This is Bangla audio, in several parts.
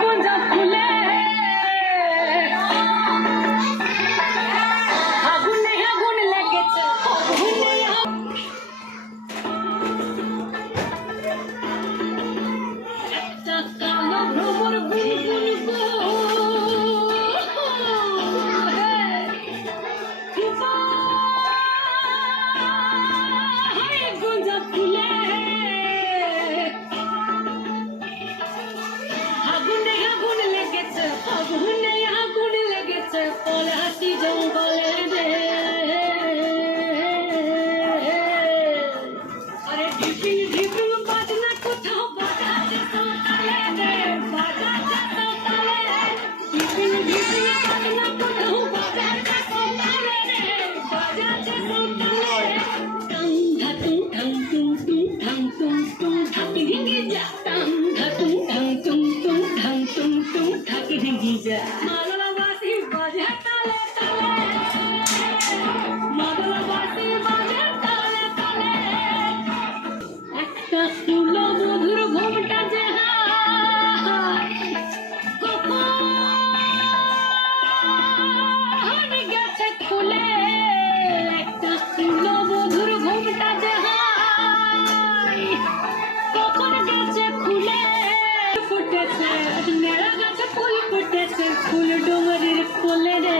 গুঞ্জা ফুলে আগুনে আগুন লেগেছে আগুনে একটা কালো ভ্রমর গুঞ্জা ফুলে আগুনে আগুন লেগেছে আগুনে আগুন লেগেছে পলাশি জঙ্গলে রে আরে ঢিপিং ঢিপিং বাজনা কোথাও বাজাচ্ছে সকালে রে বাজাচ্ছে সকালে ঢিপিং ঢিপিং বাজনা কোথাও বাজাচ্ছে সকালে রে বাজাচ্ছে সকালে টং ধাতুং ঠং টুং টুং ঠং টুং টুং ঠাকি ঢিঙ্গি যা টং ধাতুং ঠং টুং টুং ঠং টুং টুং ঠাকি ঢিঙ্গি যা মাদলাবাসী বাজে তালে তালে মাদলাবাসী বাজে তালে তালে একটা ফুল মধুর ঘুমটা যে কখন গেছে খুলে একটা ফুল মধুর ঘুমটা যে কখন গেছে খুলে ফুটেছে মেরা গাছে ফুল ফুটেছে ফুল ডুমরির কোলে রে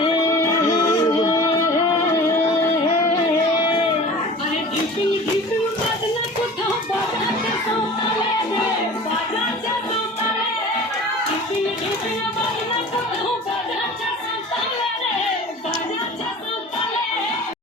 আরে ঢিপিং